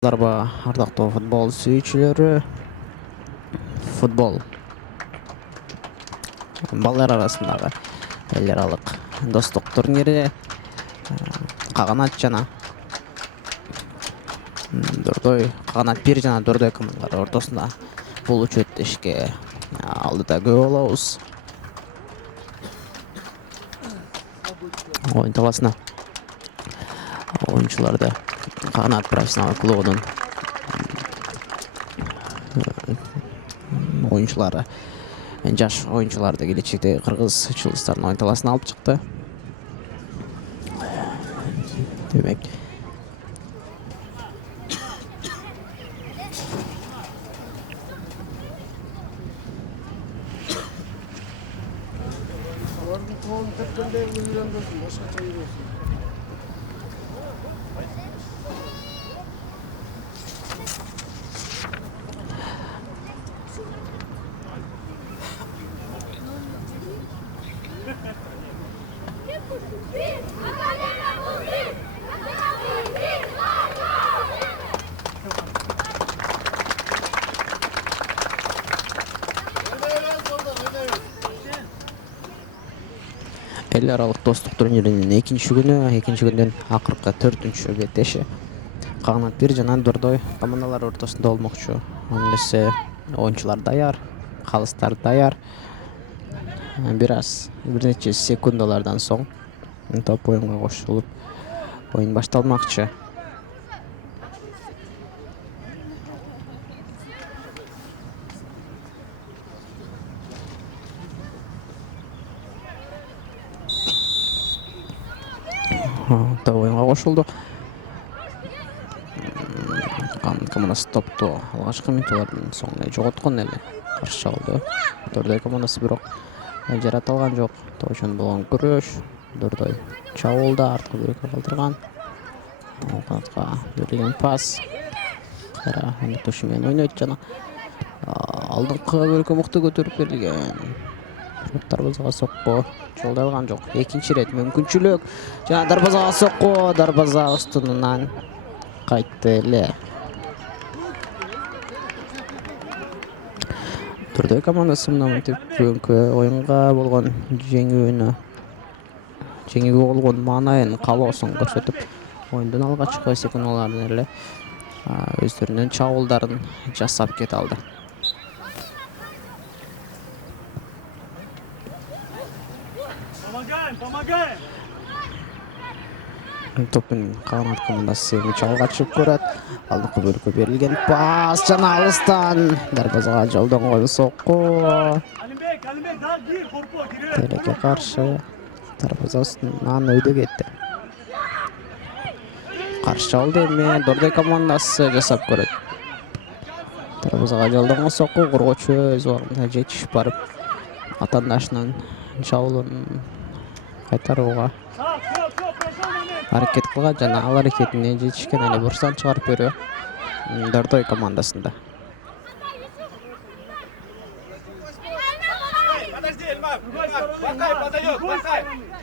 Дарба ардактуу футбол сүйүүчүлөрү, футбол балдар арасындагы эл аралык достук турнири Каганат жана Дордой, Каганат-1 жана Дордой командалары ортосунда болуучу өтүшкө алдыда көп болобуз. Оюн талаасына оюнчуларды Каганат профессионал клубунун оюнчулары, жаш оюнчуларды келечекте кыргыз жылыстардын оюн талаасына алып чыкты. Демек эл аралык достук турниринин экинчи күндөн акыркы 4-чү беттеши Каганат-1 жана Дордой командалары ортосунда болмокчу. Аны эсе оюнчулар даяр, калыстар даяр. Бир нече секундалардан соң топ оюнга кошулуп, оюн башталмакчы. Топ оюнга кошулду. Командасы топту алгачкы минуттардын соңуна жоготкон эле каршы алды. Дордой командасы бирок жарата алган жок. Тобочон болгон күрөш. Дордой чабуулда арткы бөлүккө калтырган. Канатка берилген пас. Кара өнөктөшү менен ойнойт жана алдыңкы бөлүккө мыкты көтөрүп берилген. Дарбазага сокко жолдолгон жок. Экинчи рет мүмкүнчүлүк жана дарбазага сокко, дарбаза устунунан кайтты эле. Дордой командасы мынтип бүгүнкү оюнга болгон жеңүүгө болгон маанайын, каалоосун көрсөтүп, оюндун алгачкы секундаларында эле өздөрүнүн чабуулдарын жасап кете алды. Топтун Каганат командасы чалга чыгып көрөт. Алдыңкы бөлүккө берилген пас жана алыстан дарбазага жолдонгон сокко. Телекке каршы дарбаза устунан өйдө кетти. Каршы чабуулду эми Дордой командасы жасап көрөт. Дарбазага жолдонгон сокко коргоочу өз убагында жетишип барып атаандашынын чабуулун кайтарууга аракет кылган жана ал аракетине жетишкен эле бурсан чыгарып берүү Дордой командасында.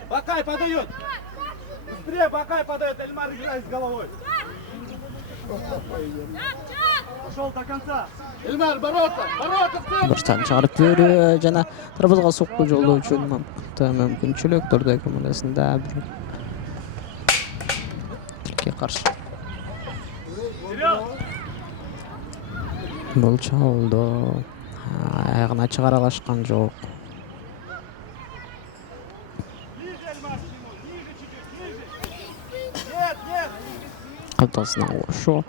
Бакай подает. Быстрее Бакай подает. Эльмар играет с головой. Пошел до конца. Эльмар, бороться. Бурсан чыгарып берүү жана дарбазага сокку жолдоо үчүн мүмкүнчүлүк Дордой командасында. Каршы бул чабуулду аягына чыгара алышкан жок. Калтасына кошуу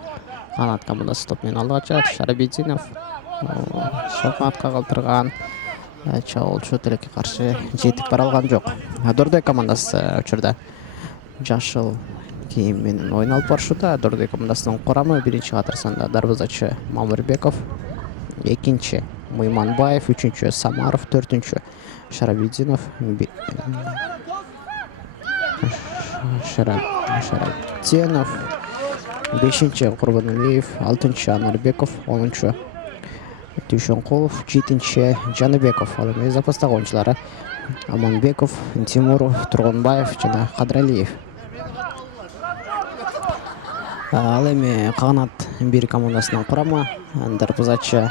Каганат командасы топ менен алдыга чыгат. Биздинов шокатка калтырган чабуулчу телекке каршы жетип бара алган жок. Дордой командасы учурда жашыл кийим менен оюн алып барышууда. Дордой командасынын курамы биринчи катарсанда дарбазачы Мамырбеков, экинчи Мыйманбаев, үчүнчү Самаров, төртүнчү Шарабидинов, Шаратенов, бешинчи Курбаналиев, алтынчы Анарбеков, онунчу Дүйшөнкулов, жетинчи Жаныбеков. Ал эми запастагы оюнчулары Аманбеков, Тимуров, Тургунбаев жана Кадралиев. Ал эми Каганат бир командасынан курама. Дарбазачы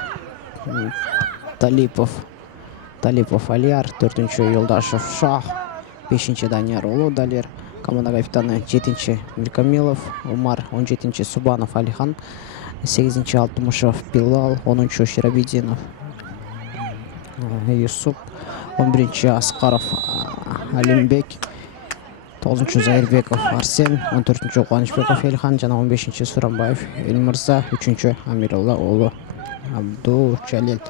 Талипов Алияр, 4-чү Юлдашев Шах, 5-чи Данияр Улудалер, команда капитаны 7-чи Миркамилов Умар, 17-чи Субанов Алихан, 8-чи Алтымышев Билал, 10-чу Ширабидинов Юсуп, 11-чи Аскаров Алимбек, 9-чу Зайырбеков Арсен, 14-чү Кубанычбеков Элхан жана 15-чи Сурамбаев Элмырза, 3-чү Амирулла Улу Абду Жалил.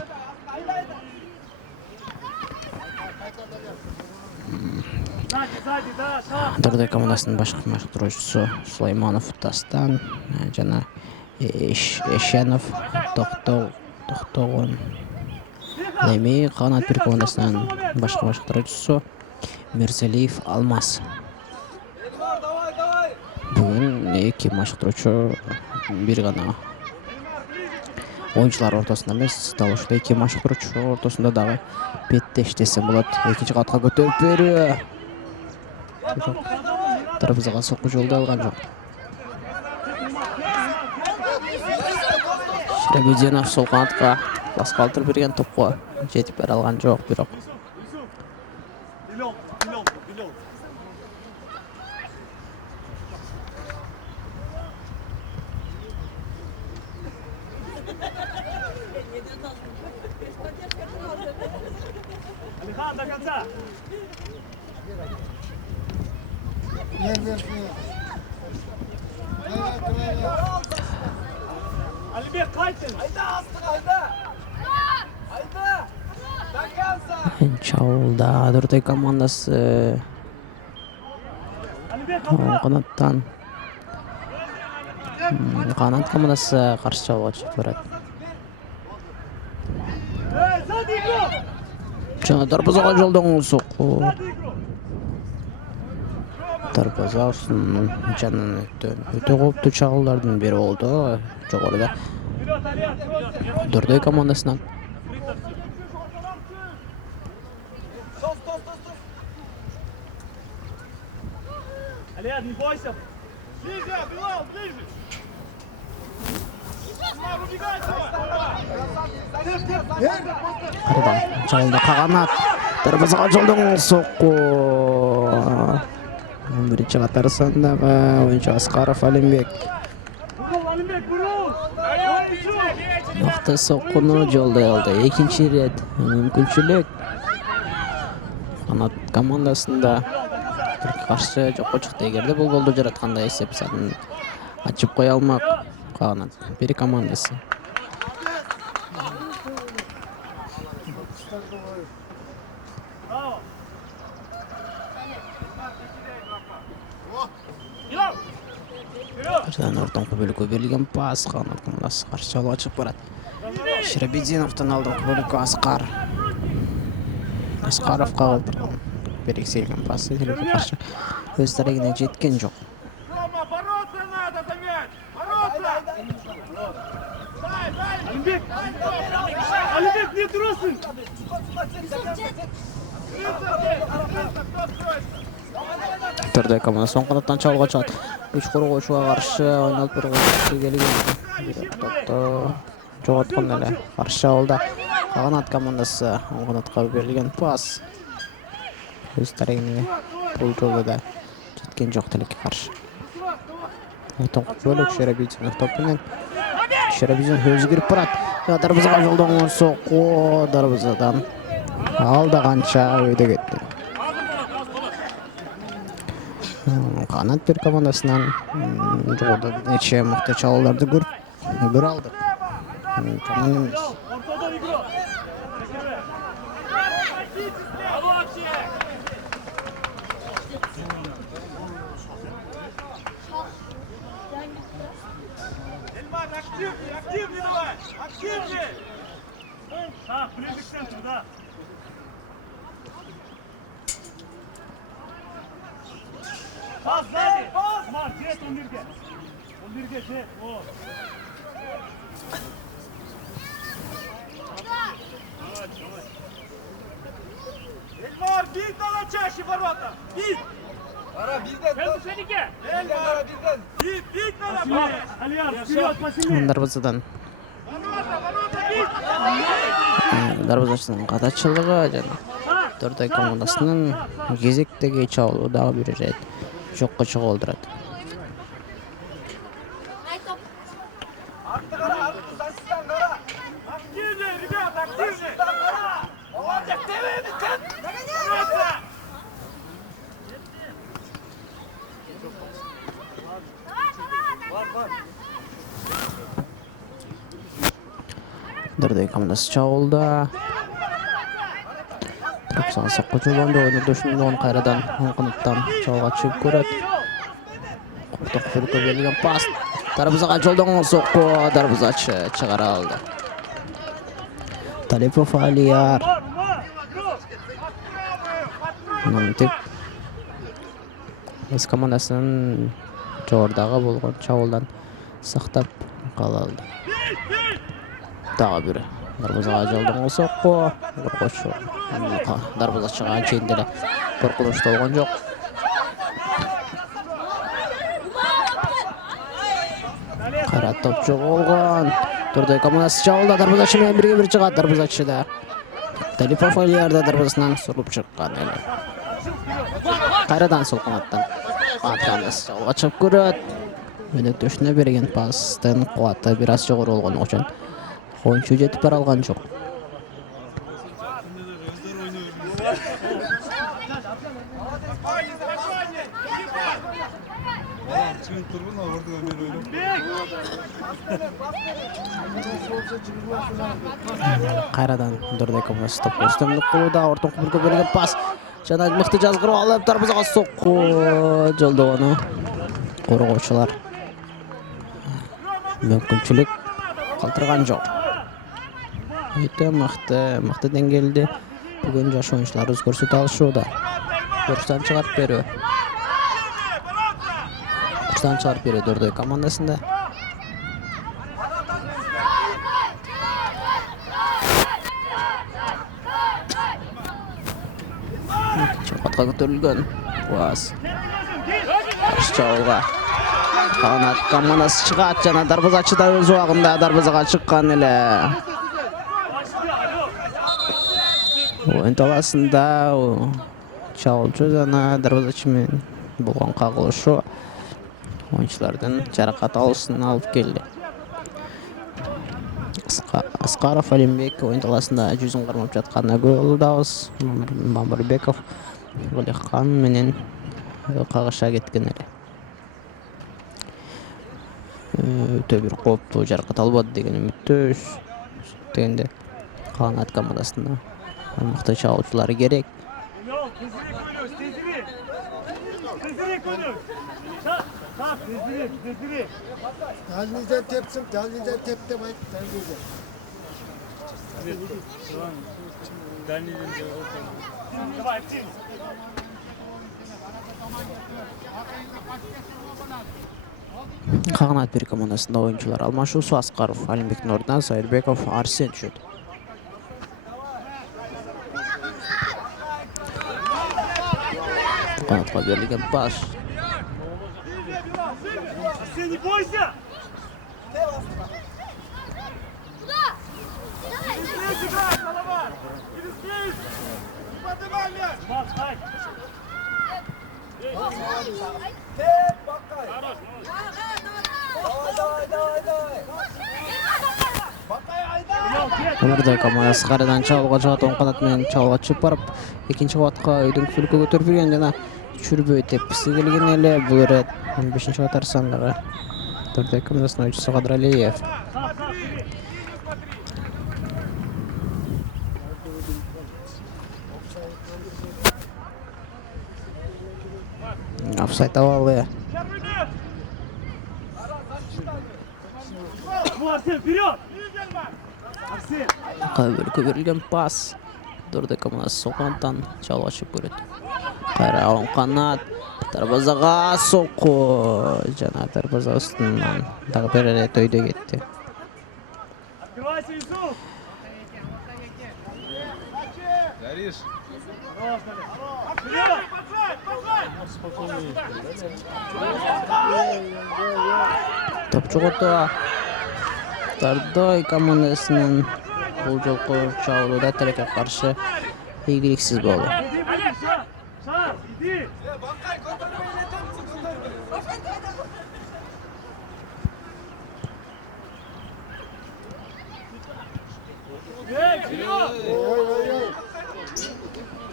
Дордой командасынын башкы жаттыгуучусу Сулайманов Дастан жана Эшенов Токтогон. Эми Каганат-1 командасынын башкы жаттыгуучусу Мирзалиев Алмаз. Бүгүн эки жаттыгуучу бир гана оюнчулар ортосунда эмес, дал ушул эки жаттыгуучу ортосунда дагы беттеш десем болот. Экинчи катка көтөрүп берүү. Дарбазага сокку жолдой алган жок. Ширабидинов сол канатка бас калтырып берген топко жетип бере алган жок, бирок Алихан, до конца! Алибек, кайтын! Айда, айда! Айда! До конца! Чаулда Дордой командасы канаттан Каганат командасы каршы чабууга чыгып барат. Жана дарбазага жолдоңуз сокку. Дарбаза устунун жанынан өтө кооптуу чагылдардын бири болду. Жогоруда Дордой командасынан Алияр, не бойся! Ближе, Билал, ближе! Кардан чагылда Каганат дарбазага жолдоңуз сокку. Биринчи катар сандагы оюнчу Аскаров Алимбек. Мыкты соккуну жолдой алды. Экинчи рет мүмкүнчүлүк Каганат командасында каршы жокко чыкты. Эгерде бул голду жаратканда эсеп санын ачып кое алмак Каганат бир командасы. Каршыдан ортоңку бөлүккө берилген пас Каганат командасы каршы чабууга чыгып барат. Ширабидиновдон алдыңкы бөлүккө Аскаровго калтырган берекселген пас эделге каршы өз тарегине жеткен жок. Бороться надо за мяч! Бороться! Алимбек! Алимбек, не трусый! Дордой командасы оң канаттан чабууга чыгат. 3 коргоочуга каршы ойнолуп келген. Топто жоготкон эле каршы чабуулда Каганат командасы оң канатка берилген пас. Өз тарегине бул жолу да жеткен жок тилекке каршы. Ортоңку бөлүк Шерабидинов топ менен. Шерабидинов өзү кирип барат. Дарбазага жолдоңуз сокку. Дарбазадан алда канча өйдө кетти. Каганат-1 командасынан жогоруда нече мыкты чабуулдарды көрүп алдык. Жаман эмес. Активнее давай! Активнее! Так, ближе к центру, да. Пас сзади! Смарт, жет он бирге! Он бирге, жет, вот! Эльмар, бить надо чаще ворота! Бить! Дарбазадан дарбазачының катачылыгы жана Дордой командасынын кезектеги чабуулу дагы бир ирет жокко чыгып олдурат. Дордой командасы чабуулда. Трапсага сокко жолдонду, ойнодошунун кайрадан оң канаттан чабуулга чыгып көрөт. Кортокфурко берилген пас. Дарбазага жолдонгон сокко, дарбазачы чыгара алды. Талипов Алияр. Мынтип өз командасынын жогорудагы болгон чабуулдан сактап кала алды. Дагы бири дарбазага жолдонгон сокко, коркочу. Дарбазачыга чейин деле коркунучтуу болгон жок. Кайра топ жоголгон. Дордой командасы чабуулда дарбазачы менен бирге бир чыгат. Дарбазачыда Талипов Алиярда дарбазасынан сурулуп чыккан эле. Кайрадан сол канаттан командасы чабуулга чыгып көрөт. Өнөктөшүнө берген пастын кубаты бир аз жогору болгон үчүн оюнчу жетип бара алган жок. Кайрадан Дордой командасы топко үстөмдүк кылууда, ортон кубурга берилген пас. Жана мыкты жазгырып алып, дарбазага сокку жолдогону коргоочулар мүмкүнчүлүк калтырган жок. Өтө мыкты деңгээлде бүгүн жаш оюнчулар өз көрсөтө алышууда. Бурчтан чыгарып берүү. Дордой командасында. Чапатка көтөрүлгөн пас. Каршы чабуулга Каганат командасы чыгат жана дарбазачы да өз убагында дарбазага чыккан эле. Оюн таласында чабуулчу жана дарбазачы менен болгон кагылышуу оюнчулардын жаракат алуусуна алып келди. Аскаров Алимбек оюн таласында жүзүн кармап жатканына күбө болуудабыз. Мамырбеков Валихан менен кагыша кеткен эле. Өтө бир кооптуу жаракат албады деген үмүттөбүз. Дегенде Каганат командасына мыкты чабуулчулары керек. Dalilden tepsin, dalilden tep de bayt, dalilden. Каганат-1 командасында оюнчулар алмашуусу. Аскаров Алимбектин ордуна Сайырбеков Арсен түшөт. Канатка берилген пас. Не бойся! Дордой командасы кайрадан чабуулга чыгат, оң канат менен чабуулга чыгып барып, экинчи кабатка өйдөн күлкө көтөрүп берген жана чүрбөй тепкиси келген эле. Бул ирет 5-кабат сандагы Дордой командасынын оюнчусу Кадралиев. Офсайд абалы. Вперед! Бөлкө берилген пас. Дордой командасы сол канаттан чабуулга чыгып көрөт. Кайра оң канат дарбазага сокку жана дарбаза үстүнөн дагы бир ирет өйдө кетти. Топ жоготуу. Дордой командасынын бул жолку чабуулуда тилекке каршы ийгиликсиз болду.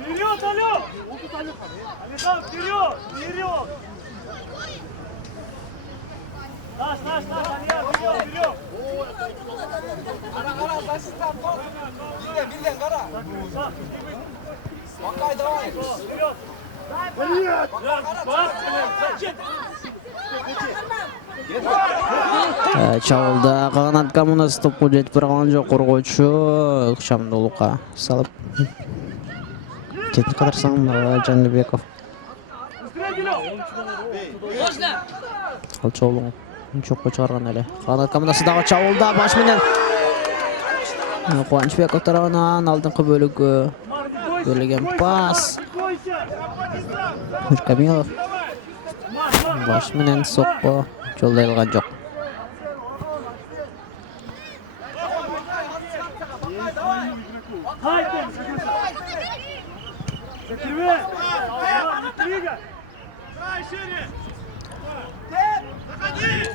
Вперед, алё! Алихан, вперед! Вперед! Наш, Алихан, вперед! Кара, защита, бирден кара. Макай, давай. Вперед! Чабуулда Каганат командасы топко жетип бара алган жок. Коргоочу ыкчамдуулукка салып жетип калдырсаң Жаныбеков. Ал чабуулун чокко чыгарган эле. Каганат командасы дагы чабуулда баш менен Кубанычбеков тарабынан алдыңкы бөлүгү берилген пас. Камилов баш менен сокко жолдой алган жок.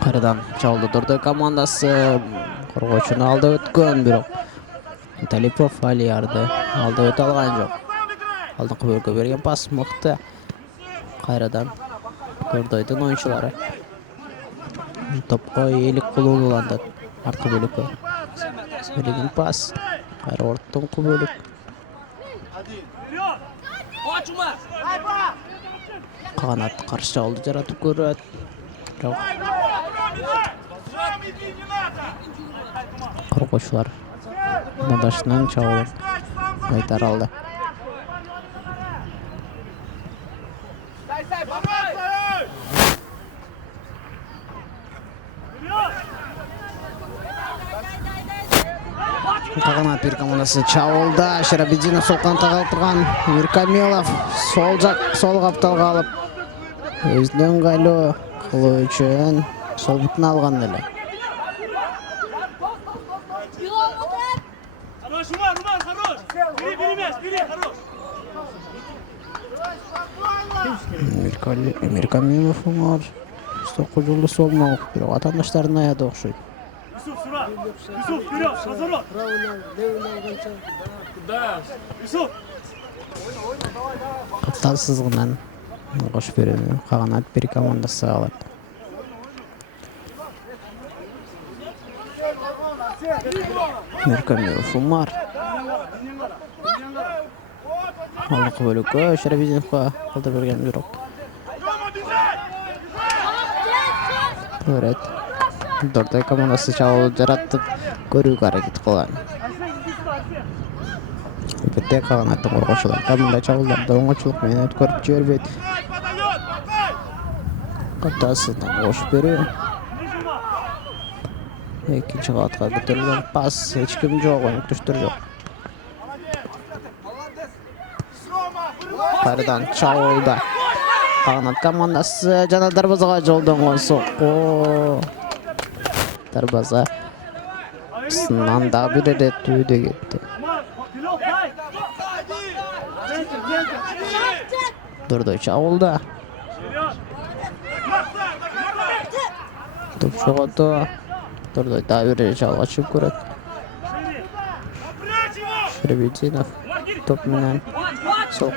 Кайрадан чабуулда Дордой командасы коргоочуну алда өткөн, бирок Талипов Алиярды алда өтө алган жок. Алдыңкы бөлүккө берген пас мыкты. Кайрадан Дордойдун оюнчулары топко ээлик кылууландат. Арткы бөлүккө берген пас. Кайра ортоңку бөлүк. Каганат каршы чабуулду жаратып көрөт. Бирок коргоочулар мындашынан чабуулун кайтара алды. Каганат бир командасы чабуулда Биздин сол канатта калтырган Камилов сол капталга алып өзүнүн ыңгайлуу кылуу үчүн сол бутун алган эле. Камилов оңор стокко жолдош болмок, бирок атаандаштардын аяды окшойт. Юсуф, вперед, разворот! Юсуф! Каптал сызыгынан кош берүүнү Каганат бир командасы алат. Камилов Умар. Алдыңкы бөлүккө Биздиновго калтырып берген, бирок көрөт. Дордой командасы чабуул жаратып көрүүгө аракет кылган. Албетте Каганаттын коргоочулары да мындай чабуулдарда оңочулук менен өткөрүп жибербейт. Каптасына кош берүү. Экинчи кабатка көтөрүлгөн пас, эч ким жок, өнөктөштөр жок. Кайрадан чабуулда Каганат командасы жана дарбазага жолдонгон сокку. Дарбаза сынан дагы бир ирет түйдө кетти. Дордой чабуулда. Топ жоготуу. Дордой дагы бир чабуулга чыгып көрөт. Биздинов топ менен сол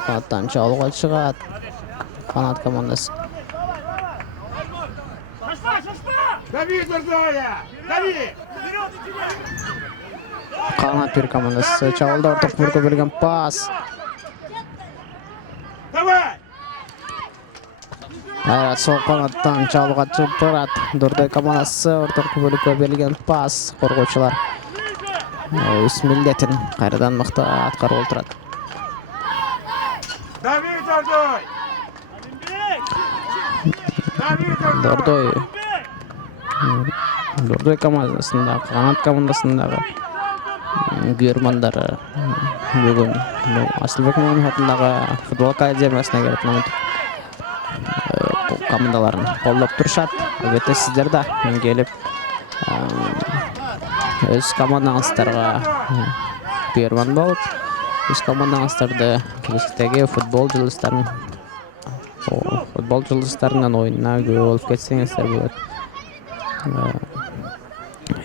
канаттан чабуулга чыгат. Каганат командасы. Дави, Дордоя! Дави! Каганат бир командасы чабуулда орток бөлүккө берген пас. Давай! Сол канаттан чабуулга чыгып барат. Дордой командасы орток бөлүккө берилген пас. Коргоочулар өз милдетин кайрадан мыкты аткарып отурат. Дави, Дордой! Дордой командасындагы, Каганат командасындагы күйөрмандары бүгүн Асылбек Мамин атындагы футбол академиясына келип мынтип командаларын колдоп турушат. Албетте сиздер да келип өз командаңыздарга күйөрман болуп, өз командаңыздарды келечектеги футбол жылдыздарынын оюнуна күбө болуп кетсеңиздер болот.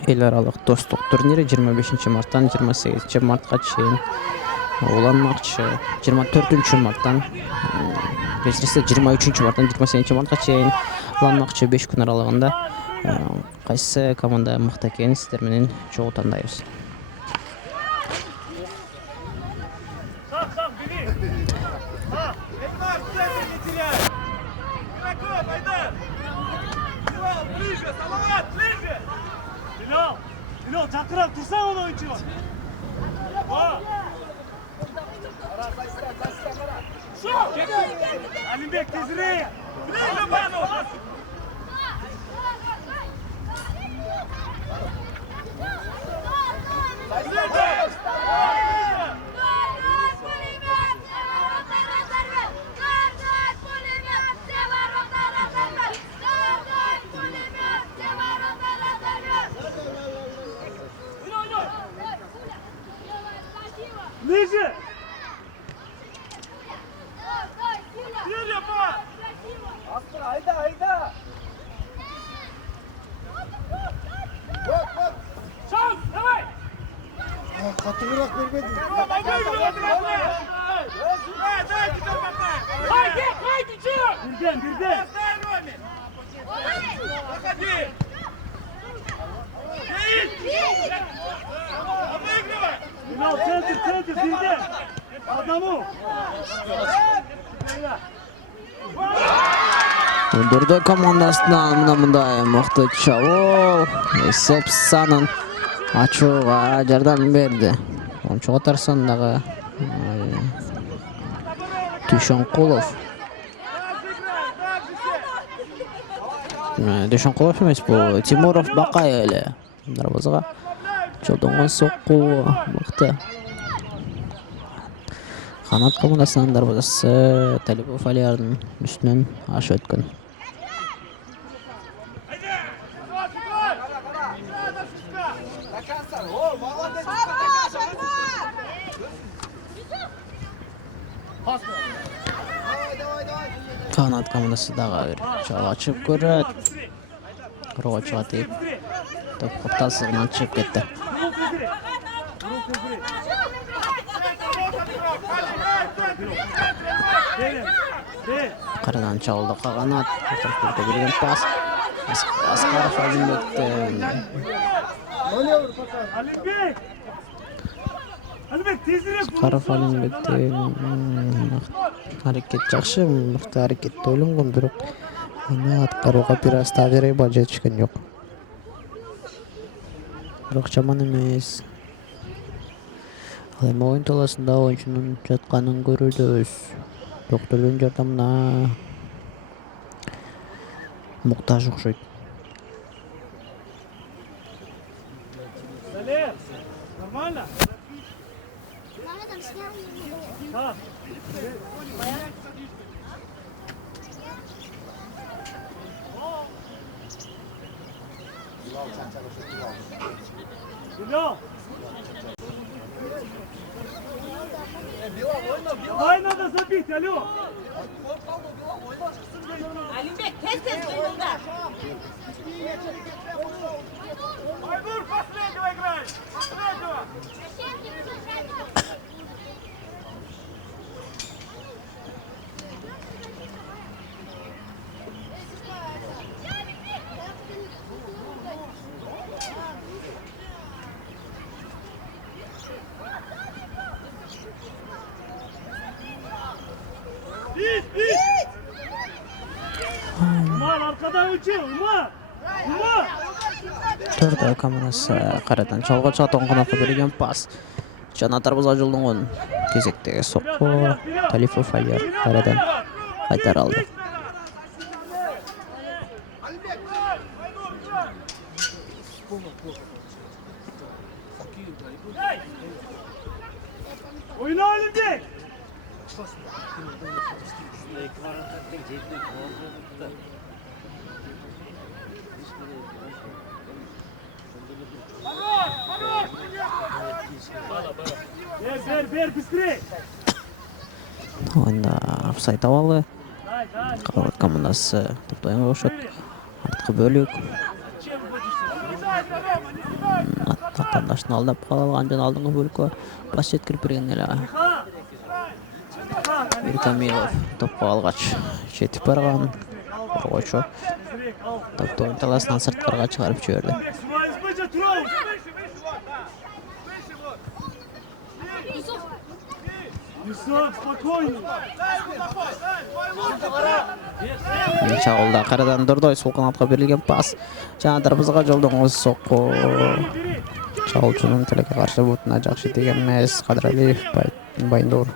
Эл аралык достук турнири 25-марттан 28-мартка чейин уланмакчы. 24-марттан 23-марттан 28-мартка чейин уланмакчы 5 күн аралыгында. Кайсы команда мыкты экенин сиздер менен чогуу тандайбыз. Çakırak tursana onu oyuncu. Alimbek tezire. Ближе! Aspır hayda hayda. Şans, давай! Katıgırak vermedin. Haydi, haydi çık! Birden. Ünal çeldir, birden. Adamı. Дордой командасынан мындай мыкты чабуул эсеп санын ачууга жардам берди. Ончо катарсындагы Дүйшөнкулов. Дүйшөнкулов эмес, бул Тимуров Бакай эле. Дарбазага жолдонгон сокку мыкты. Канат командасынын дарбазасы Талипов Алиярдын үстүнөн ашып өткөн. Каганат командасы дагы бир жол ачып көрөт. Кыргызга чыга тийип, топ каптасыгынан чыгып кетти. Карадан чалды Каганат. Өтөркүлгө берген пас. Аскаров Алимбектен. Alimbek tezire. Аскаров Алимбектен. Аракет жакшы, мыкты аракетте ойлонгон, бирок аны аткарууга бир аз тажрыйба жетишкен жок. Бирок жаман эмес. Ал эми оюн талаасында оюнчунун жатканын көрүүбүз. Доктурдун жардамына муктаж окшойт. Сале, нормально? Да. Bilal. Ай, надо забить, алло. Алимбек, тез кыймылда. Айнур, последнего играй. Последнего. Umar arkadan uçuyor, Umar. Дордой командасы карадан чалга чыгат, оң канатка берилген пас. Жана дарбазага жолдонгон кезектеги сокку Талипов Алияр карадан кайтара алды. Oyna Alimbek. Ver, быстрее. Oyunda offside абалы. Каганат командасы топтойн кошот. Арткы бөлүк. Аташтын алдап калган жана алдыңкы бөлүккө пас жеткирип берген эле. Камилов топко алгач жетип барган. Коргоочу топтун таласынан сырткарга чыгарып жиберди. Чагылда карадан Дордой сол канатка берилген пас. Жана дарбазага жолдонгон сокку. Чагылчунун тилекке каршы бутуна жакшы тийген эмес. Кадыралиев Байндор.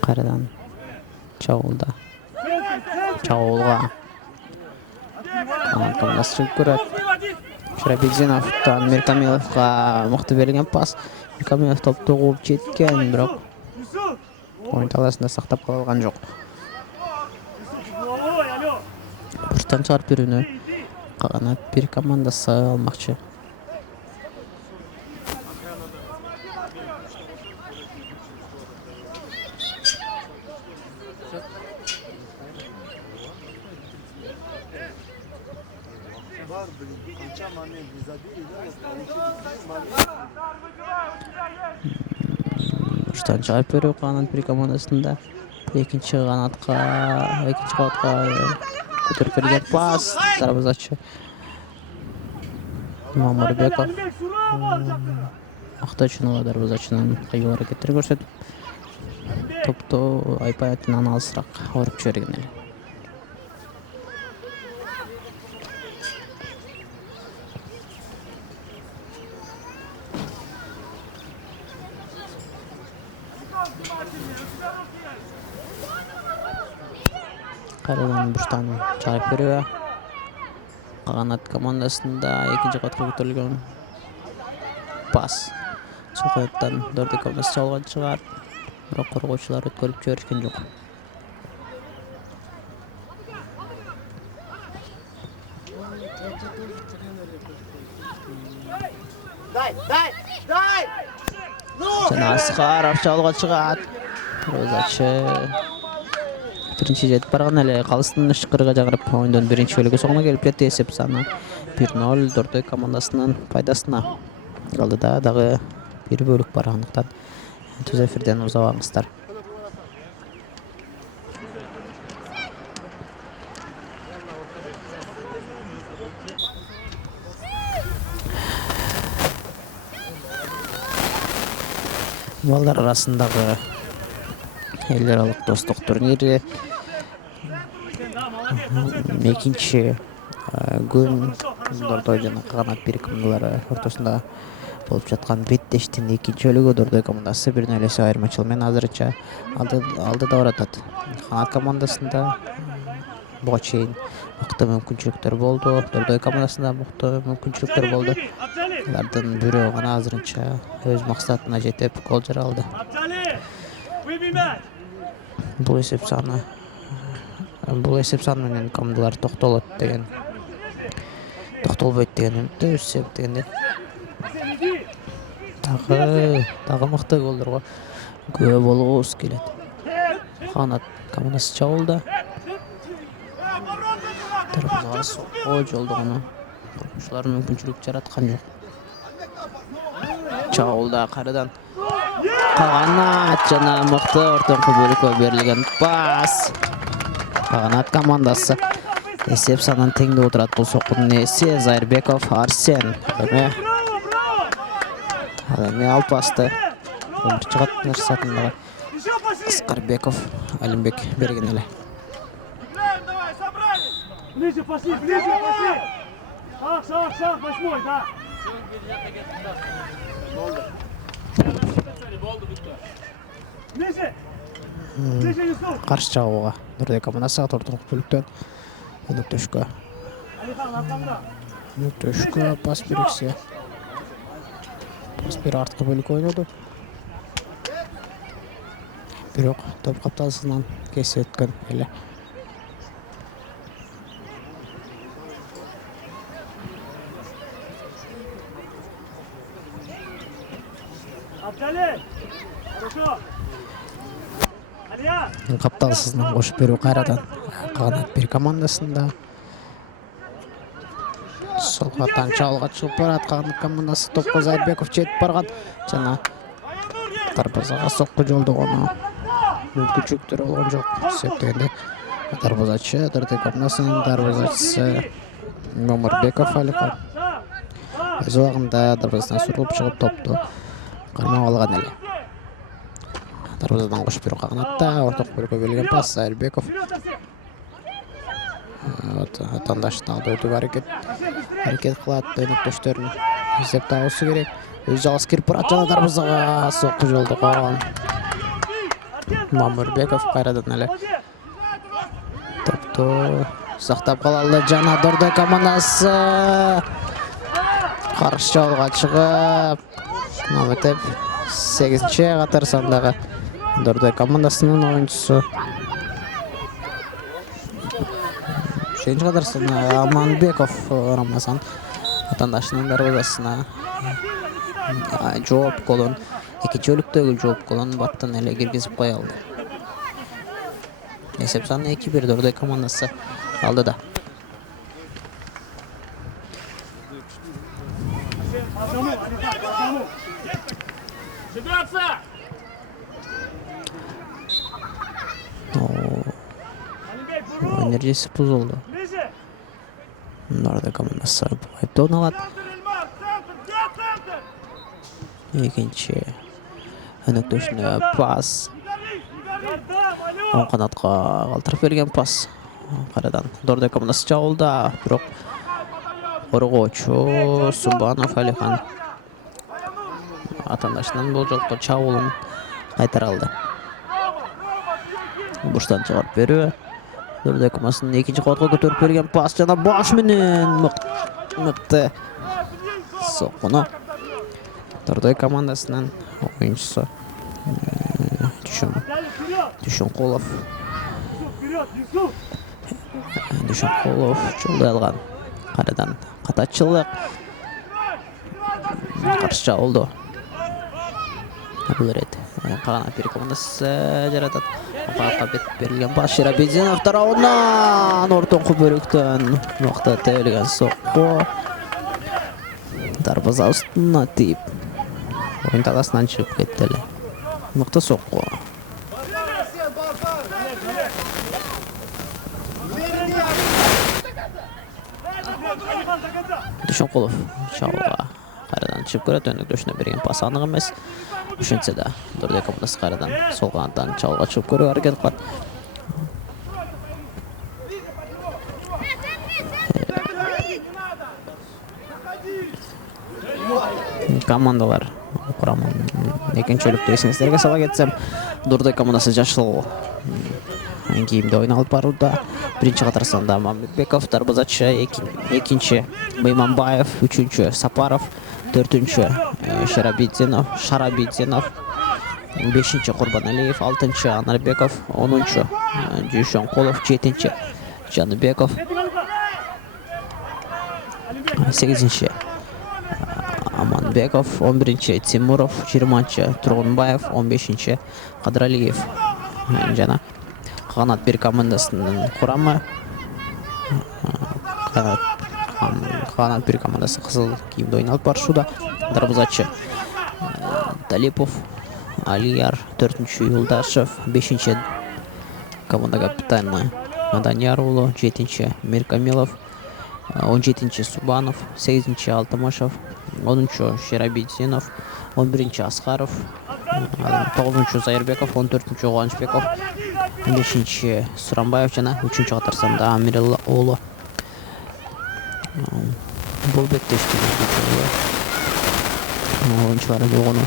Карадан чагылда. Чагылга. Канат командасы чыгып көрөт. Биздиновтан Камиловго мыкты берилген пас. Камилов топту кууп жеткен, бирок ойын таласында сактап кала алган жок. Бурчтан чыгарып берүүнү Каганат-1 командасы алмакчы. Бурчтан чыгарып берүү Каганат-1 командасында экинчи кабатка көтөрүп берилген пас. Дарбазачы Мамарбеков Актачунова дарбазачынын кыйыл аракеттери көрсөтүп топту айпаятынан алысыраак оруп жиберген эле. Карадан бурчтан чыгарып берүү Каганат командасында экинчи катка көтөрүлгөн пас. Сол канаттан Дордой командасы чабылган чыгат, бирок коргоочулар өткөрүп жиберишкен жок. Жана Аскаров чабылган чыгат. Розачы биринчи жетип барган эле калыстын ышкырыга жагырып оюндун биринчи бөлүгү соңуна келип жетти. Эсеп саны 1-0 Дордой командасынын пайдасына. Алдыда дагы бир бөлүк бар, андыктан түз эфирден узабаңыздар. Балдар арасындагы эл аралык достук турнири экинчи күн Дордой жана Каганат-1 командалары ортосунда болуп жаткан беттештин экинчи бөлүгү. Дордой командасы 1-0 эсеп айырмачылык менен азырынча алдыда баратат. Каганат командасында буга чейин мыкты мүмкүнчүлүктөр болду. Дордой командасында мыкты мүмкүнчүлүктөр болду. Алардын бирөө гана азырынча өз максатына жетип гол жара алды. Бул эсеп саны менен командалар токтолбойт деген үмүттөбүз. Себеп дегенде дагы мыкты голдорго күбө болгубуз келет. Каганат командасы чабылды. Дарбазага сокко жолдогону коргоочулар мүмкүнчүлүк жараткан жок. Чабылда карадан Каганат жана мыкты ортоңку бөлүккө берилген пас. Каганат командасы эсеп санын теңдеп отурат. Бул соккунун ээси Зайырбеков Арсен. Ал эми ал пасты биринчи каттын сатындагы Аскарбеков Алимбек берген эле. Ближе пошли. Шаг, 8-й, да. Каршы чабууга Дордой командасы ортоңку бөлүктөн өнөктөшкө Төшкө пас берексе. Пас бер артқы бөлік ойноду. Бирок топ капталысынан кесе өткөн эле. Капталысынан кошуп берүү кайрадан Каганат-1 командасында. Сол каттан чабуулга чыгып барат. Каганат командасы топко Зайырбеков жетип барган. Жана дарбазага сокку жолдогону мүмкүнчүлүктөр болгон жок. Эсептегенде дарбазачы Дордой командасынын дарбазачысы Мамырбеков Алихан өз убагында дарбазасынан сурулуп чыгып топту кармап алган эле. Дарбазадан кошуп берүү Каганатта, орток бөлүккө берилген пас Зайырбеков. Атандашты алды өтүүгө аракет кылат, өнөктөштөрүн издеп табуусу керек. Өз жалгыз кирип барат, жана дарбазага сокку жолдогон Мамырбеков кайрадан эле топту сактап калалы. Жана Дордой командасы каршы жолго чыгып, Мамытев 8-катар сандагы Дордой командасынын оюнчусу. 7-катар сандагы Аманбеков Рамазан атандашынын дарбазасына жооп голун, экинчи бөлүктөгү жооп голун баттан эле киргизип кое алды. Эсеп саны 2-1 Дордой командасы алдыда. Энергиясы бузулду. Дордой командасы айыптоон алат. Экинчи өнөктөшүнө пас. Оң канатка калтырып берген пас. Кайрадан Дордой командасы чабуулда, бирок коргоочу Субанов Алихан атандашынын бул жолку чабуулун кайтара алды. Буштан чыгарып берүү. Дордой командасынын экинчи кабатка көтөрүп берген пас жана баш менен мыкты соккуну Дордой командасынын оюнчусу Дүйшөнкулов жолдой алган. Кайрадан катачылык каршы чабуулду. Бул рет Каганат-1 командасы жаратат. Кабатка бет берилген пас Биздинов тарабынан ортоңку бөлүктөн мыкты тебилген сокку. Дарбаза устуна тийип оюн таласынан чыгып кетти эле. Мыкты сокку. Дүйшөнкулов чабуулга кайрадан чыгып көрөт, өнөктөшүнө берген пас анык эмес. Ошентсе да Дордой командасы кайрадан сол канаттан чабуулга чыгып көрүүгө аракет кылат. Командалар курамын экинчи бөлүктө эсиңиздерге сала кетсем, Дордой командасы жашыл кийимде ойун алып барууда. Биринчи катар санда Мамытбеков дарбазачы, экинчи Байманбаев, үчүнчү Сапаров, төртүнчү Шарабидзинов, бешинчи Курбаналиев, алтынчы Анарбеков, онунчу Дүйшөнкулов, жетинчи Жаныбеков, сегизинчи Аманбеков, 11-нчи Тимуров, 20-нчы Тургунбаев, 15-нчи Кадралиев. Жана Каганат-1 командасынын курамы Каганат-1 командасы кызыл кийимде ойнап барышууда. Дарбазачы Талипов, Алияр, 4-нчү Юлдашев, 5-нчи команда капитаны Данияр уулу, 7-нчи Миркамилов, 17-нчи Субанов, 8-нчи Алтымышев, 10-нчу Шерабидзинов, 11-нчи Аскаров, 9-нчу Зайырбеков, 14-нчү Кубанычбеков, 5-нчи Сурамбаев жана 3-нчү катар санда Амирилла уулу. Бул беттештик оюнчулары болгону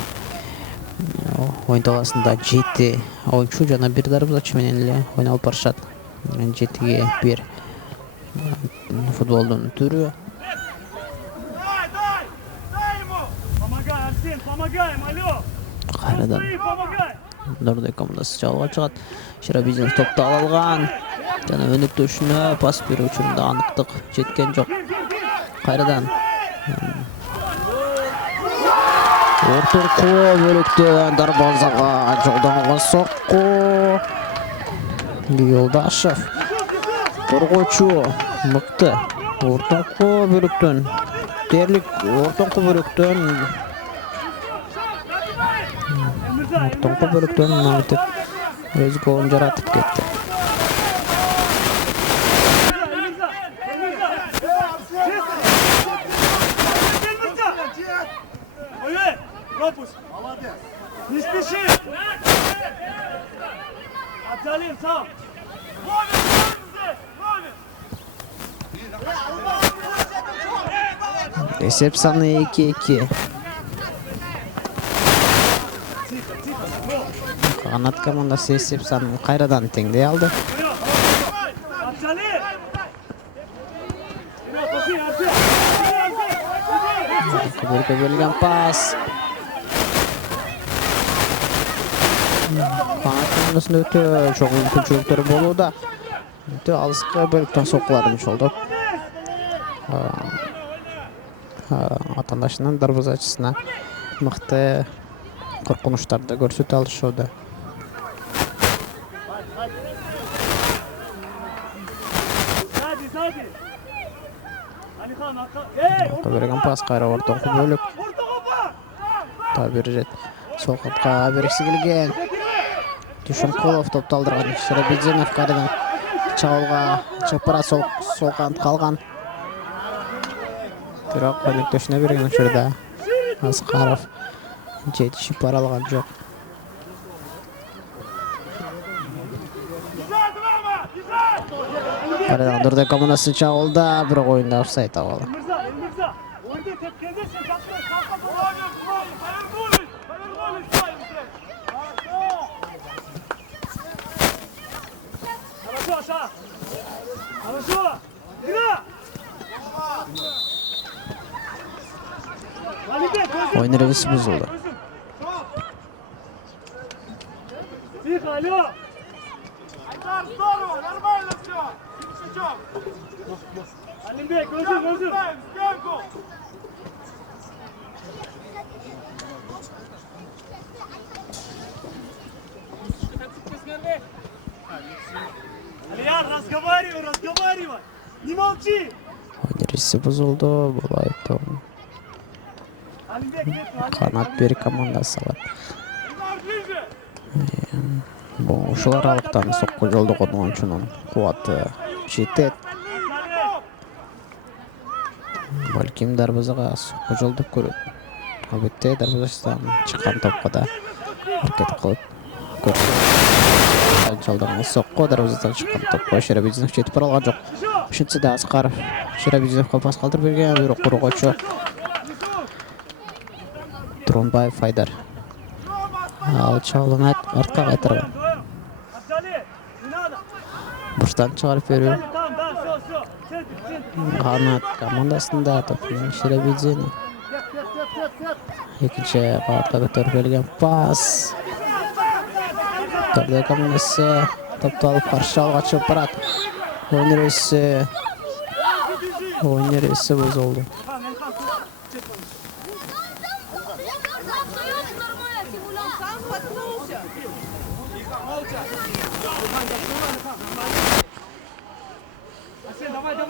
оюн таласында 7 оюнчу жана 1 дарбазачы менен эле ойун алып барышат. 7-1 футболдун түрү. Помогаем, алло. Кайрадан Помогай. Дордой командасы жабылга чыгат. Биздин топту ала алган. Жана өнөктөшүнө пас берүү үчүн да аныктык жеткен жок. Кайрадан ортурку бөлүктөн дарбазага жолдонгон сокку. Юлдашев коргоочу мыкты. Ортурку бөлүктөн дерлик ортурку бөлүктөн мынтип өз голун жаратып кетти. Не спеши! Отдалим сам! Эсеп саны 2-2. Каганат командасы эсеп санын кайрадан теңдей алды. Кубокко берилген пас. Каганат командасында өтө чоң мүмкүнчүлүктөр болууда. Өтө алыскы бөлүктөн соккуларын жолдоп атаандашынын дарбазачысына мыкты коркунучтарды көрсөтө алышууда. Берген пас кайра ортоңку бөлүк. Табир жет. Сол катка бериси келген. Дүйшөнкулов топту алдырган. Биздинов кайрадан чабуулга чапыра сол канат калган. Бирок өнөктөшүнө берген учурда Аскаров жетишип бара алган жок. Дордой командасы чабуулда, бирок оюнда офсайд абалы. Oyun revisi bozuldu. Тихо, алло! Здорово, нормально все! Алимбек, өзүм! Алияр, разговаривай! Не молчи! Oyun revisi bozuldu. Болайт. Канат бир командасы бар. Ушул аралыктан сокку жолдогон оюнчунун кубаты жетет. Балким дарбазага сокку жолдоп көрөт. Албетте дарбазачыдан чыккан топко да аракет кылып көрсөтөт. Жолдогон сокку дарбазадан чыккан топко Биздинов жетип бара алган жок. Ошентсе да Аскаров Биздиновго пас калтырып берген, бирок коргоочу Тронбаев Файдар. Ал чабуулан артка кайтарган. Буштан чыгарып берүү. Каганат командасында топтун Биздин. Экинчи кабатка көтөрүп берилген пас. Дордой командасы топту алып каршы алга чыгып барат. Oyun revisi bozuldu.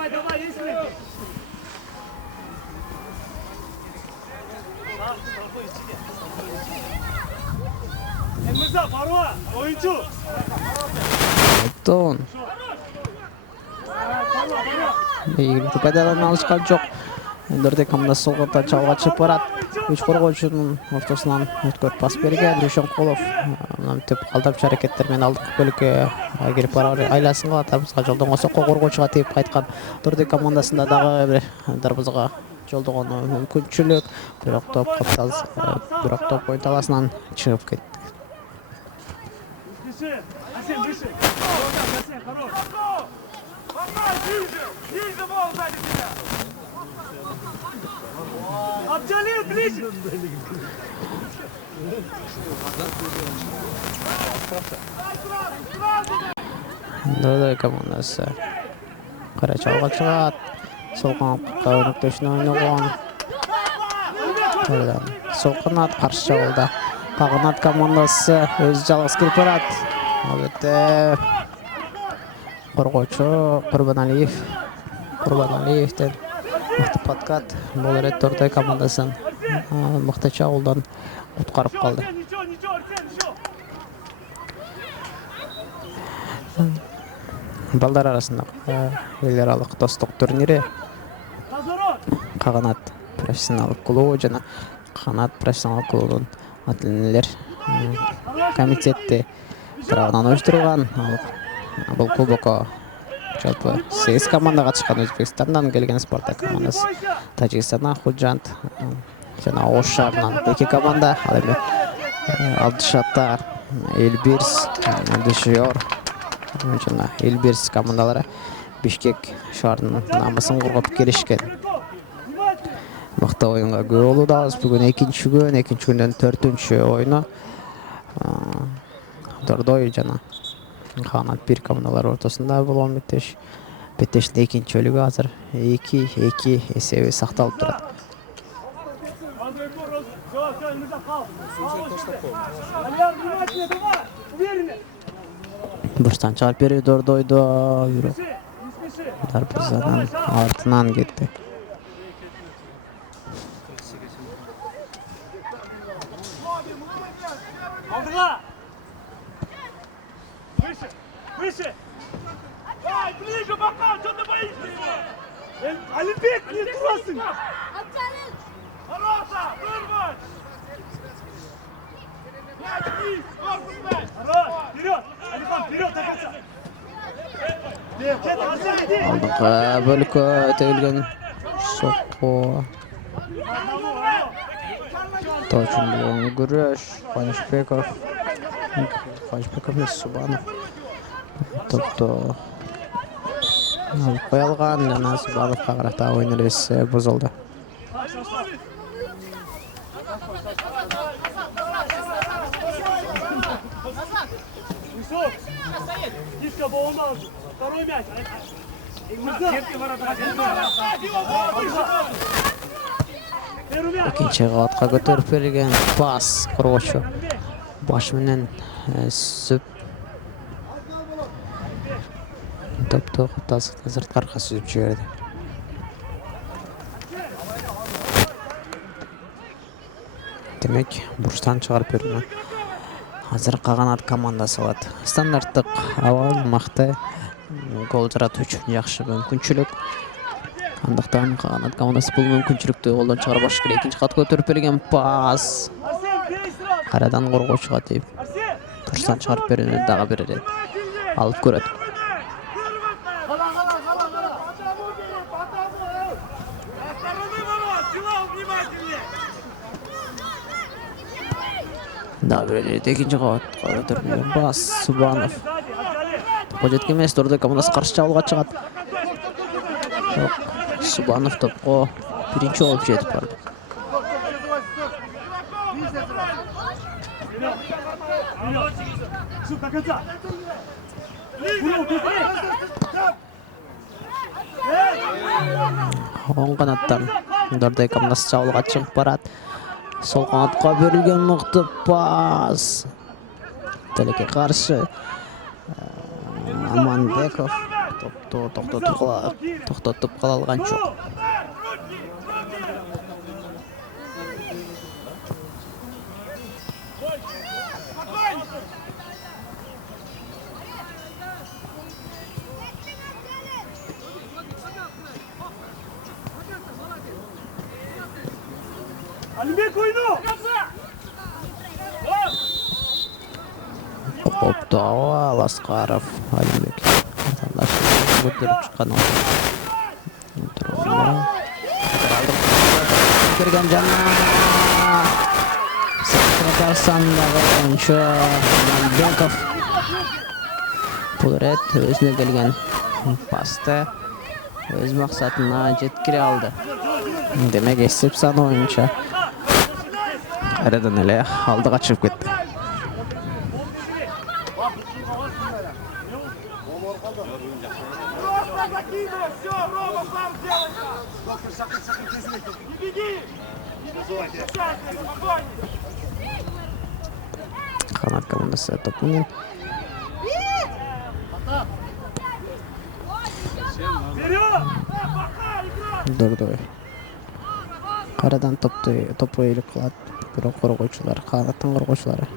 Давай, если. Эмирза, баруа, oyuncu. Тон. Ийгиликти пайдалана алышкан жок. Дордой командасы сол катта чабуулга чыгып барат. Үч коргоочунун ортосунан өткөрүп пас берген. Дүйшөнкулов мынтип алдамчы аракеттер менен алдыңкы бөлүккө кирип барып айласын кылат. Дарбазага жолдонгон сокко коргоочуга тийип кайткан. Дордой командасында дагы бир дарбазага жолдогон мүмкүнчүлүк. Бирок топ оюн талаасынан чыгып кетти. Дордой командасы кара чалга чыгат. Сол канатка өнөктөшүнө ойногон. Сол канат каршы чабуулда. Каганат командасы өз жалгыз кирип барат. Албетте коргоочу Курбаналиевден мыкты подкат бул ирет Дордой командасын мыкты чабуулдан куткарып калды. Балдар арасындагы элдер аралык достук турнири Каганат профессионалдык клубу жана Каганат профессионалдык клубунун ата-энелер комитети тарабынан уюштурулган. Бул кубокко жалпы 8 команда катышкан. Өзбекстандан келген Спартак командасы, Тажикстандан Худжант жана Ош шаарынан 2 команда, ал эми Алдышатта Элбирс, Дышыёр жана Элбирс командалары Бишкек шаарынын намысын коргоп келишкен. Мыкты оюнга күбө болуудабыз. Бүгүн экинчи күндөн 4-чү оюну Дордой жана Каганат-1 командалары ортосунда болгон беттештин экинчи бөлүгү азыр 2-2 эсеби сакталып турат. Бурчтан чыгарып берүү Дордойдо, бирок дарбазанын артынан кетти. Выше! Ай, ближе, бока, что ты боишься? Олимпик, не трусим! Хороша, вырвать! Хорош, вперед! Алихан, вперед, до конца! Алдыңкы бөлүккө тегилген сокко точун болгон күрөш. Кубанычбеков эмес, Субанов топту алып кое алган жана Субановго карата оюн эрежеси бузулду. Экинчи кабатка көтөрүп берилген пас коргоочу баш менен сүп топту сырткарка сүзүп жиберди. Демек, бурчтан чыгарып берүүнү азыр Каганат командасы алат. Стандарттык абал макты гол жаратуу үчүн жакшы мүмкүнчүлүк. Андыктан Каганат командасы бул мүмкүнчүлүктү колдон чыгарып баш керек. Экинчи кат көтөрүп берилген пас карадан коргоочуга тийип бурчтан чыгарып берүүнү дагы бир ирет алып көрөт. Дагы бир ирет экинчи кабатка көтөрүп берилген пас Субанов. Кол жеткен эмес, Дордой командасы каршы чабуулга чыгат. Субанов топко биринчи болуп жетип барды. Оң канаттан Дордой командасы чабуулга чыгып барат. Сол канатка берилген мыкты пас. Телеке каршы Аманбеков топту токтотуп кала алган жок. Олимпик ойну! Топту Авал Аскаров Олимпик көтөрүп чыккан. Берген жана Татарстандагы оюнчу Аманбеков бул рет өзүнө келген пасты өз максатына жеткире алды. Демек эсеп саны боюнча Кайрадан эле алдыга чыгып кетти. Все, Рома, сам делай. Не беги. Каганат командасы топ менен. Дордой. Кайрадан топко ээлик кылат. Бирок коргоочулар, Каганаттын коргоочулары.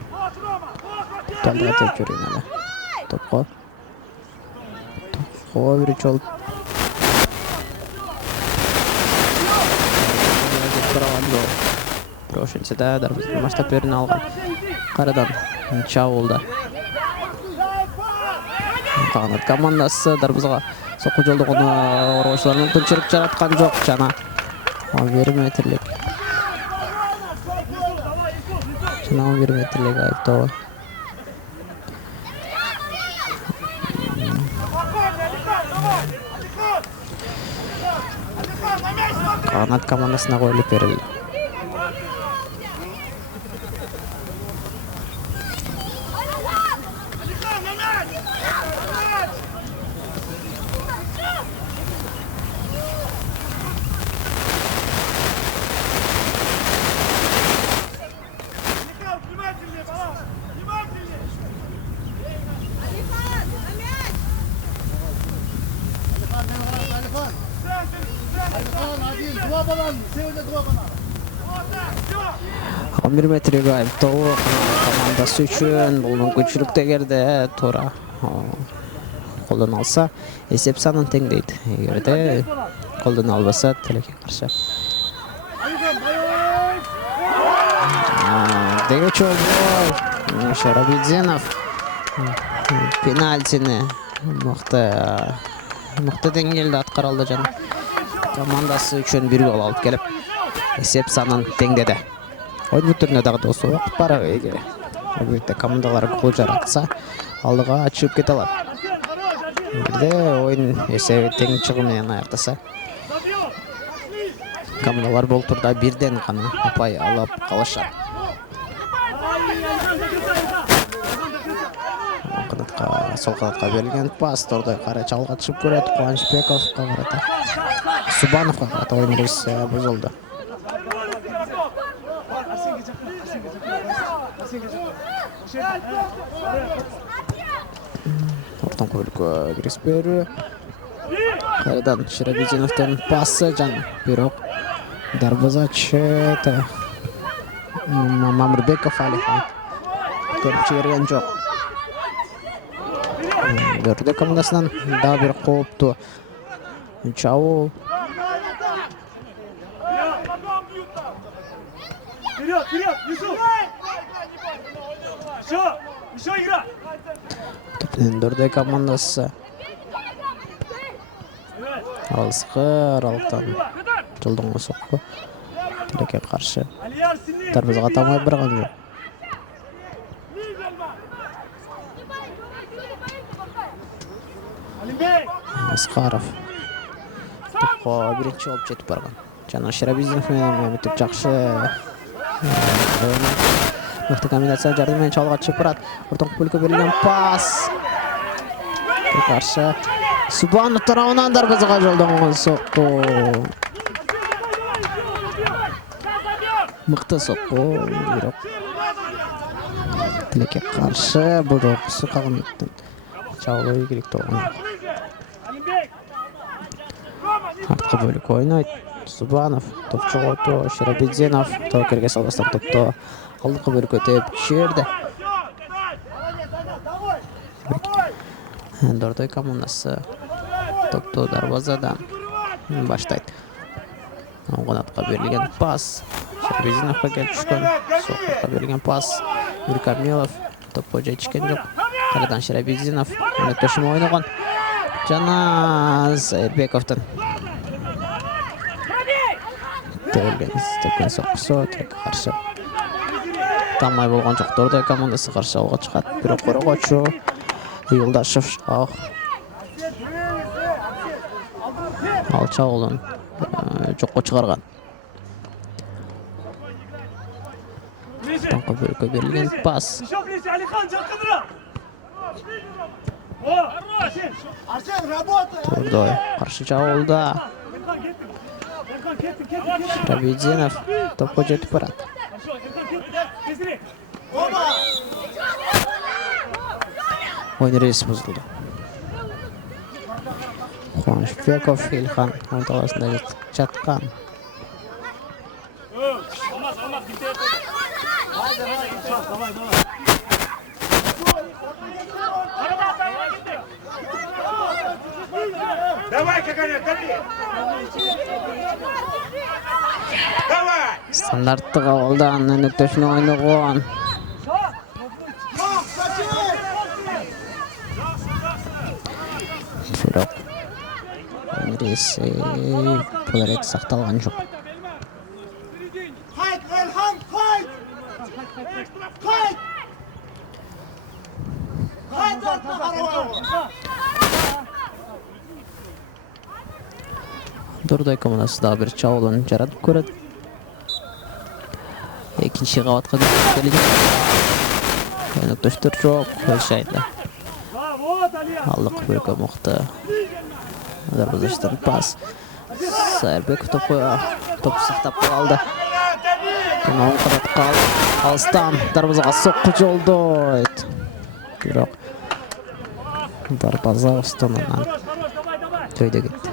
Алдыга теп жүргөн эле. Топко биринчи болуп ошентсе да дарбыздын баштап берүүнү алган. Кайрадан чабуулда Каганат командасы дарбызга сокку жолдогону коргоочулар мүмкүнчүлүк жараткан жок. Жана 1 метрлик айыптоо. Каганат командасына коюлуп берилди. Он 1 метрге айыптоо командасы үчүн бул мүмкүнчүлүк эгерде туура колдоно алса эсеп санын теңдейт. Эгерде колдоно албаса тилекке каршы. Дегечи болбой Шарабидзинов пенальтини мыкты деңгээлде аткара алды жана командасы үчүн 1 гол алып келип эсеп санын теңдеди. Oyun бүтүрүнө дагы досу убакыт бар. Эгер албетте командалар гол жаратса алдыга чыгып кете алат. Эгерде оюн эсеби тең чыгуу менен аяктаса командалар бул турда бирден гана упай алып калышат. Сол канатка берилген пас Дордой карачы алга чыгып көрөт. Кубанычбековго карата Субановго карата оюн режиссер бузулду. Ортон көбөлүккө кирип берүү. Кайрадан Шарабидзиновдун пасы жана бирок дарбазачы Мамырбеков Алихан көрүп жиберген жок. Дордой командасынан дагы бир кооптуу чабуул. Вперед, Юсуф! Еще игра! Дордой командасы алыскы аралыктан жолдоңго сокку тилекке каршы дарбазага тамай барган жок. Аскаров топко биринчи болуп жетип барган. Жана Шарабидзинов менен өтүп жакшы мыкты комбинация жардам менен чабуулга чыгып барат. Ортон көбөлүккө берилген пас. Каршы Субанов тарабынан дарбазага жолдонгон сокку. Мыкты сокку, бирок тилекке каршы бироксу Каганаттын чабуулу ийгиликтүү болгон. Артка бөлүк ойнойт. Субанов топ чоготу, Шарабидзинов тобокерге салбастан топту алдыңкы бөлүккө теп жиберди. Дордой командасы топту дарбазадан баштайт. Канатка берилген пас Шарабидзиновго келип түшкөн. Сокка берилген пас Камилов топко жетишкен жок. Кайрадан Шарабидзинов өнөктөшүм ойногон. Жана Сайырбековдун тепкен соккусу тилекке каршы тамай болгон жок. Дордой командасы каршы алга чыгат. Бирок коргоочу Юлдашев ал чабуулун жокко чыгарган. Жакынкы бөлүккө берилген пас. Дордой каршы чабуулда. Биздинов топко жетип барат. Oyun reisi bozuldu. Quvonishbekov Ilhan o'rtasida chatqan. Давай, Каганат, давай! Давай! Стандартты кабылдан өнөктөшүнө ойногон. Бирок рейси буларек сакталган жок. Дордой командасы дагы бир чабуулун жаратып көрөт. Экинчи кабатка келет. Өнөктөштөр жок, ошайда. Алдык бөлкө мыкты. Дарбазаштан пас. Сайырбеков топ сактап калды. Тоноң кыракка алыстан дарбазага сокку жолдойт. Бирок дарбаза устунунан төйдө кетти.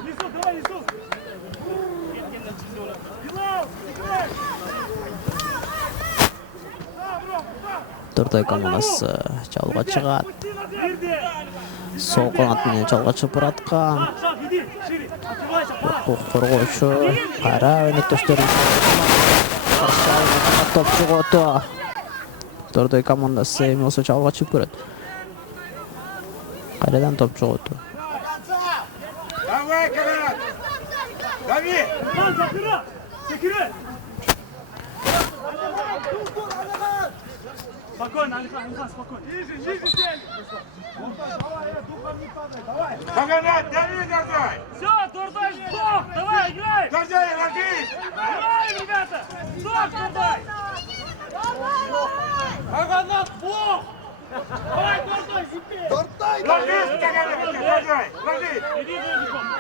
Дордой командасы чабуулга чыгат. Сол канат менен чалга чыгып бараткан. Коргоочу кайра өнөктөштөрүн топ жоготу. Дордой командасы эми болсо чалга чыгып көрөт. Кайрадан топ жоготу. Давай, Каганат! Дави! Спокойно, Алихан, спокойно. Ниже сядь. Каганат, дави, Дордой! Все, Дордой, стоп, давай, играй! Дордой, ложись! Играй, ребята! Стоп, Дордой! Каганат, бог! Давай, Дордой, теперь! Ложись, Каганат, Дордой! Ложись!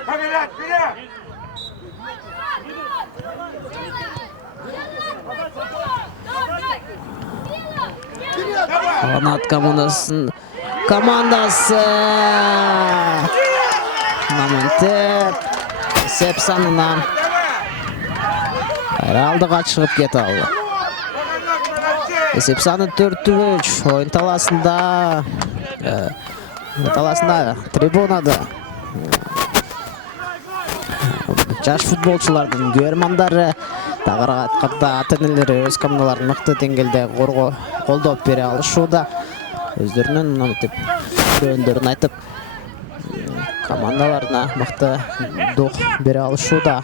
Каганат, вперед! Каганат командасы моменттер эсеп санынан кайра алдыга чыгып кете алды. Эсеп саны 4-3. Oyun talasында трибунада жаш футболчулардын көрмандары тагыраак айтканда ата-энелери өз командаларын мыкты деңгээлде колдоп бере алышууда. Өздөрүнүн мынтип күрөөндөрүн айтып командаларына мыкты дух бере алышууда.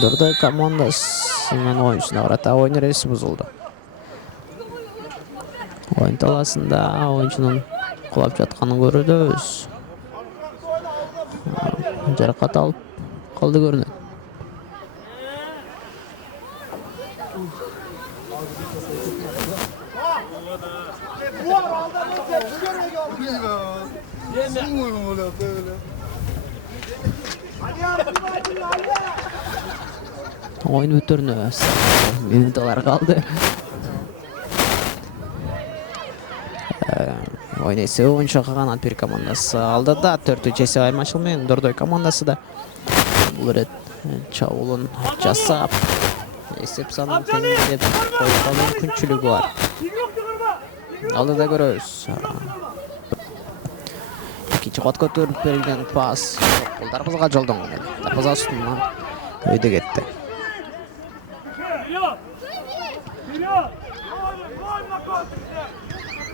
Дордой командасынын оюнчусуна карата oyun реси бузулду. Oyun таласында оюнчунун кулап жатканын көрөбүз. Жаракат алып калды көрүнөт. Oyun бүтөрүнө минуттар калды. Oyun эси оюнчу Каганат-1 командасы алдыда 4-3 эсеп айырмачылык менен Дордой командасы да бул рет чабуулун жасап эсеп санын теңдеп койгон мүмкүнчүлүгү бар. Алдыда көрөбүз. Экинчи катка көтөрүп берилген пас бул дарбазага жолдонгон эле. Дарбаза устунан өйдө кетти.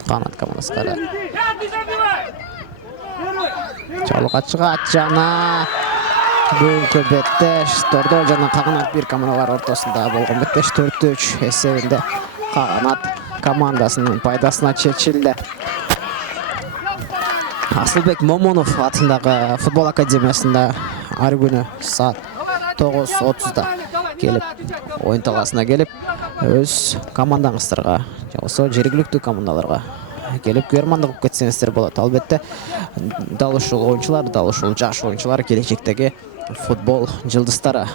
Каганат командасы кайра чабуулга чыгат жана бүгүнкү беттеш Дордой жана Каганат-1 командалары ортосунда болгон беттеш 4-3 эсебинде Каганат командасынын пайдасына чечилди. Асылбек Момунов атындагы футбол академиясында ар күнү саат 9:30 келип, оюн талаасына келип, өз командаңыздарга, же болбосо жергиликтүү командаларга келип көрмандык кылып кетсеңиздер болот. Албетте, дал ушул оюнчулар, дал ушул жаш оюнчулар келечектеги футбол жылдыздары.